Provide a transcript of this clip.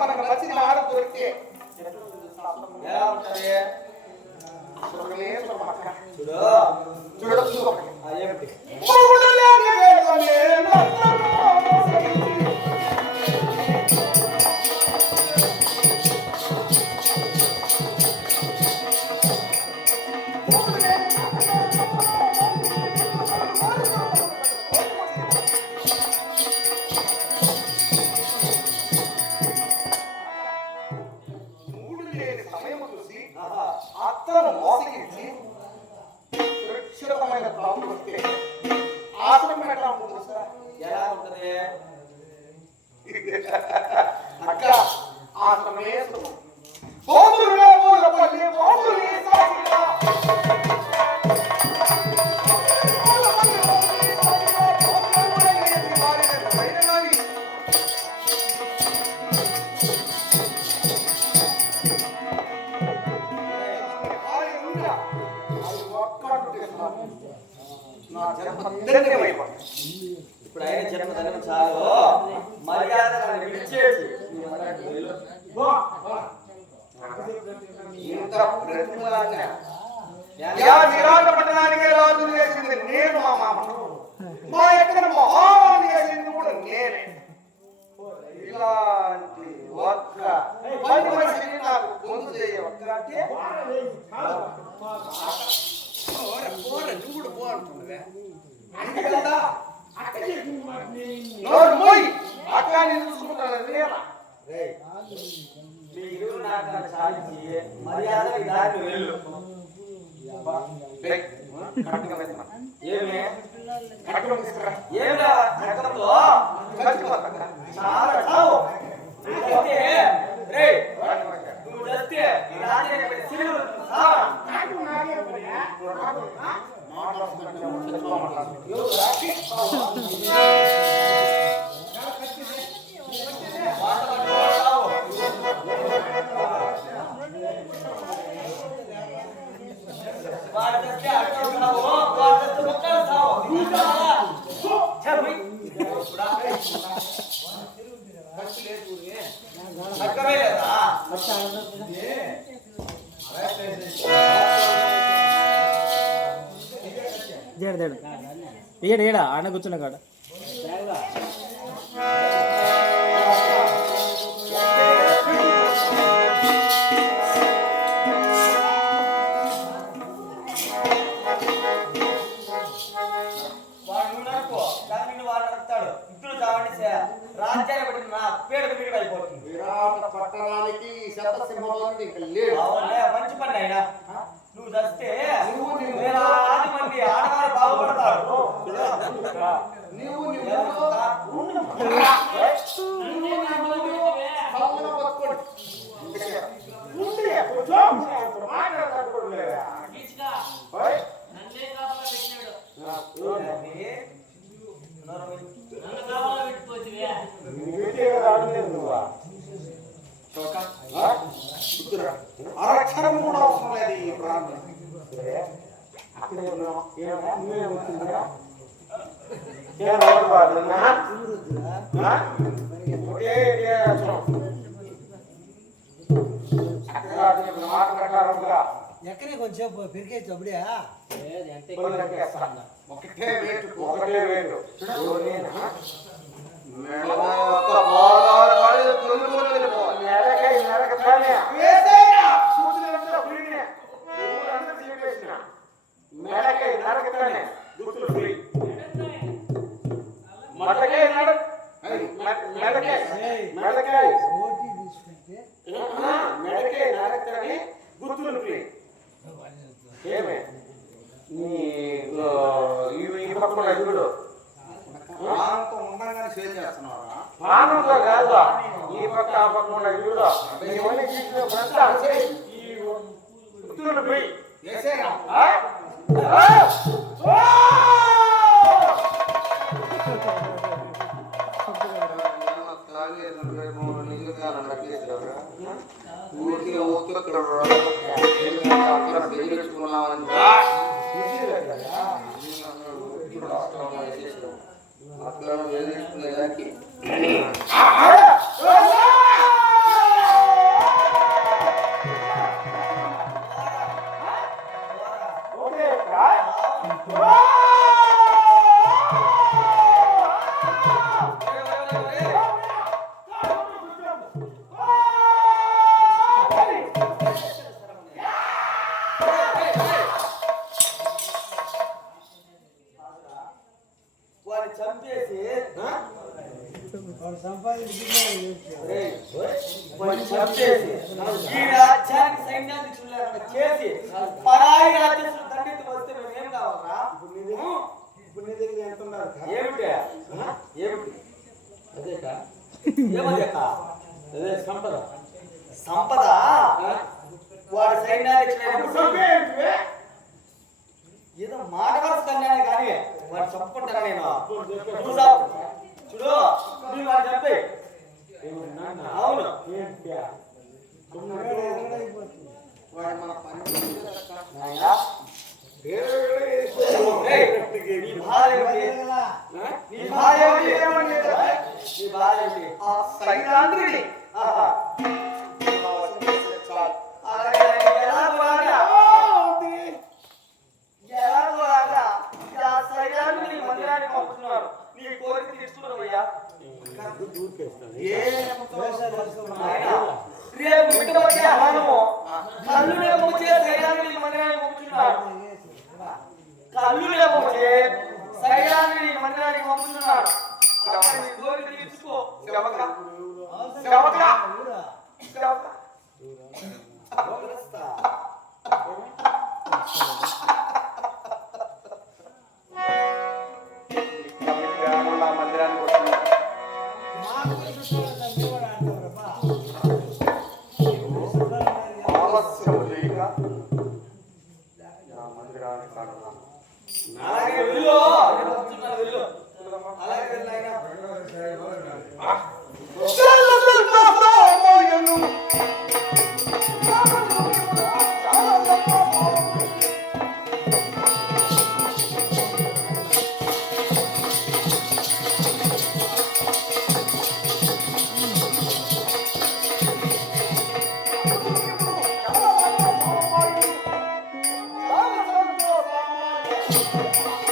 మనకు నచ్చిన ఆడ దొరికితే ఎలా ఉంటది చూడు చూడు అత్తను మోసగించి సురక్షితమైన తాము వస్తే ఆశ్రమం ఎట్లా ఉంటుంది సార్? ఎలా ఉంటుంది అక్క ఆశ్రమే ఇప్పుడు ఆయన జన్మదినం చాలు మర్యాద విడిచేసి ఇంత ప్రతిమలాగా విరాట పట్టణానికి రాజు చేసింది నేను మా మామ మా ఎక్కడ మహారాజు చేసింది కూడా నేనే ఇలాంటి ఒక్క పది మనిషిని నాకు పొందు చేయ ఒక్క అంటే నువ్వు కూడా పోంటుందివే అక్క నేను చూసుకుంటాను మర్యాద దాన్ని వెళ్ళు ఏమి ఏడా ఆడ కూర్చున్న కాడ విరాట పట్టణానికి శతసింహవాలుడు ఇంకా లేడు. మంచి పని అయినా నువ్వు చస్తే వేలాది మంది ఆడవారు బాగుపడతారు. అరక్షరం కూడా అవసరం లేదు ఈ ప్రాంతం. మాట ప్రకారంగా ఎక్కడే కొంచెం పెరిగేచ్చు అప్పుడే ఒకటే వేటు మెడకై నరకతానే గుర్తులు మెడకాయ ఓటీ తీసుకుంటే మెడకాయ నరకని గుర్తులు ఏమే ఈ పక్కన ఎదురు ఆనంతో కాదు ఈ పక్క ఆ పక్క ఉన్న ఎదురు ఈ గుర్తులు పోయి వాడిని చంపేసి వాడు సంపాదించుకున్నాడు. వాడిని చంపేసి ఈ రాజ్యానికి సైన్యాధ్యక్షులను చేసి పరాయి రాజ్యసులు దండెత్తి వస్తే మేమేం కావాలా? ఇప్పుడు నీ దగ్గర ఎంత ఉన్నారు ఏమిటి ఏమిటి అదేకా ఏమదేక అదే సంపద సంపద వాడు సైన్యాధ్యక్షుడు ఏదో మాట వరుస కన్యానే కానీ వాడు చంపుకుంటారా నేను చూసా చూడు నువ్వు వాడు చెప్పి అవును వాడు మన పని నాయనా, ఏయ్, నీ బాధ ఏమిటి? నీ బాధ ఏమిటి? నీ బాధ ఏమిటి? ఆ సైతాంద్రుడి ఆహా. అలాగే ఎలాగోలాగా ఎలాగోలాగా ఆ సైన్యాన్ని నీ మందిరానికి పంపుతున్నారు. నీ కోరిక తీర్చుకున్నావయ్యా. నాయనా, రేపు పుట్టబోయే అహంము కళ్ళు లేకపోతే సైన్యాన్ని నీ మందిరానికి పంపుతున్నారు. కళ్ళు లేకపోతే సైన్యాన్ని నీ మందిరానికి పంపుతున్నారు. అక్కడ నీ కోరిక తీర్చుకో. శవక శవక. శవక నా మందిరానికి వస్తున్నా ఆలస్యం లేక నా మందిరానికి కానున్నా అలాగే వెళ్ళు. వెళ్ళు. అలాగే వెళ్ళు నాయనా. Thank you.